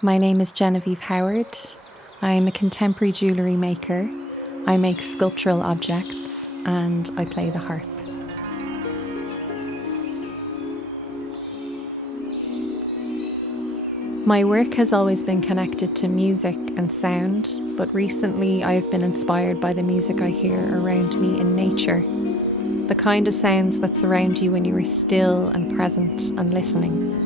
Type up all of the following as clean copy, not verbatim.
My name is Genevieve Howard. I'm a contemporary jewellery maker. I make sculptural objects and I play the harp. My work has always been connected to music and sound, but recently I've been inspired by the music I hear around me in nature. The kind of sounds that surround you when you are still and present and listening.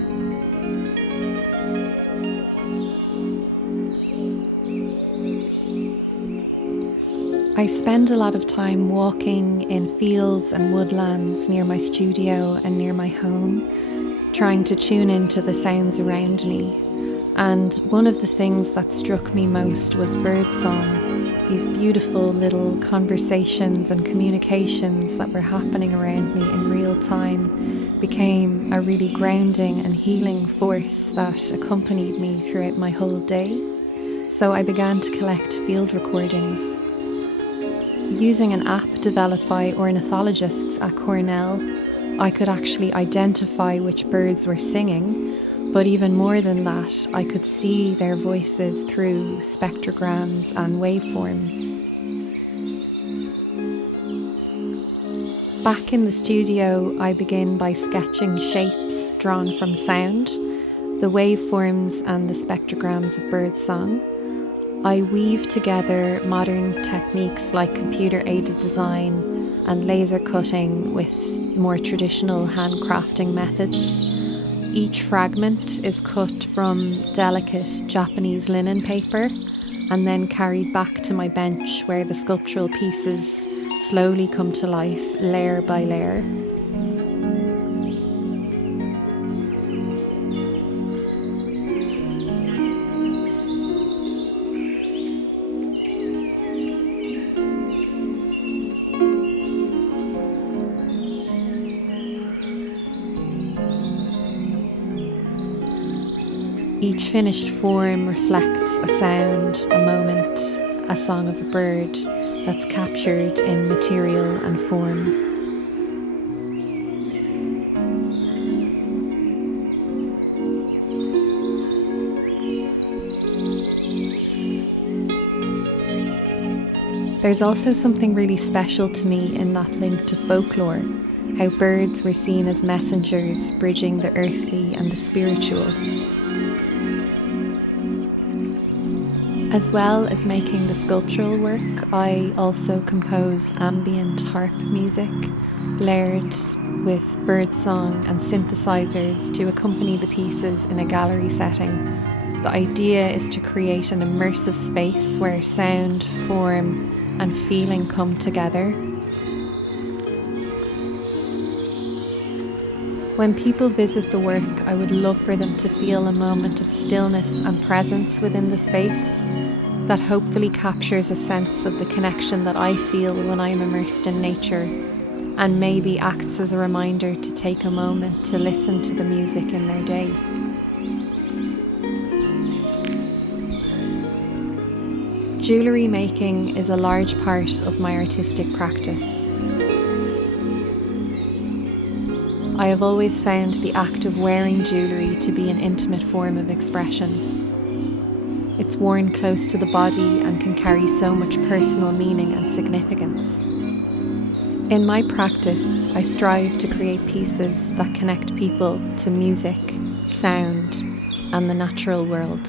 I spend a lot of time walking in fields and woodlands near my studio and near my home, trying to tune into the sounds around me. And one of the things that struck me most was birdsong, these beautiful little conversations and communications that were happening around me in real time became a really grounding and healing force that accompanied me throughout my whole day. So I began to collect field recordings. Using an app developed by ornithologists at Cornell, I could actually identify which birds were singing, but even more than that, I could see their voices through spectrograms and waveforms. Back in the studio, I begin by sketching shapes drawn from sound, the waveforms and the spectrograms of birdsong. I weave together modern techniques like computer-aided design and laser cutting with more traditional handcrafting methods. Each fragment is cut from delicate Japanese linen paper and then carried back to my bench where the sculptural pieces slowly come to life layer by layer. Each finished form reflects a sound, a moment, a song of a bird that's captured in material and form. There's also something really special to me in that link to folklore, how birds were seen as messengers bridging the earthly and the spiritual. As well as making the sculptural work, I also compose ambient harp music, layered with birdsong and synthesizers to accompany the pieces in a gallery setting. The idea is to create an immersive space where sound, form, and feeling come together. When people visit the work, I would love for them to feel a moment of stillness and presence within the space that hopefully captures a sense of the connection that I feel when I am immersed in nature, and maybe acts as a reminder to take a moment to listen to the music in their day. Jewellery making is a large part of my artistic practice. I have always found the act of wearing jewellery to be an intimate form of expression. It's worn close to the body and can carry so much personal meaning and significance. In my practice, I strive to create pieces that connect people to music, sound, and the natural world.